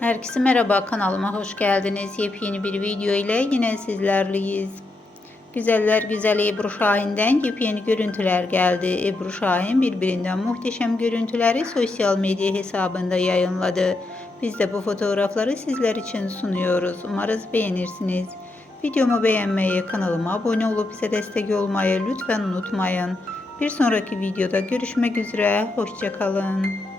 Herkese merhaba kanalıma hoş geldiniz. Yepyeni bir video ile yine sizlerleyiz. Güzeller güzeli Ebru Şahin'den yepyeni görüntüler geldi. Ebru Şahin birbirinden muhteşem görüntüleri sosyal medya hesabında yayınladı. Biz de bu fotoğrafları sizler için sunuyoruz. Umarız beğenirsiniz. Videomu beğenmeyi, kanalıma abone olup bize destek olmayı lütfen unutmayın. Bir sonraki videoda görüşmek üzere. Hoşçakalın.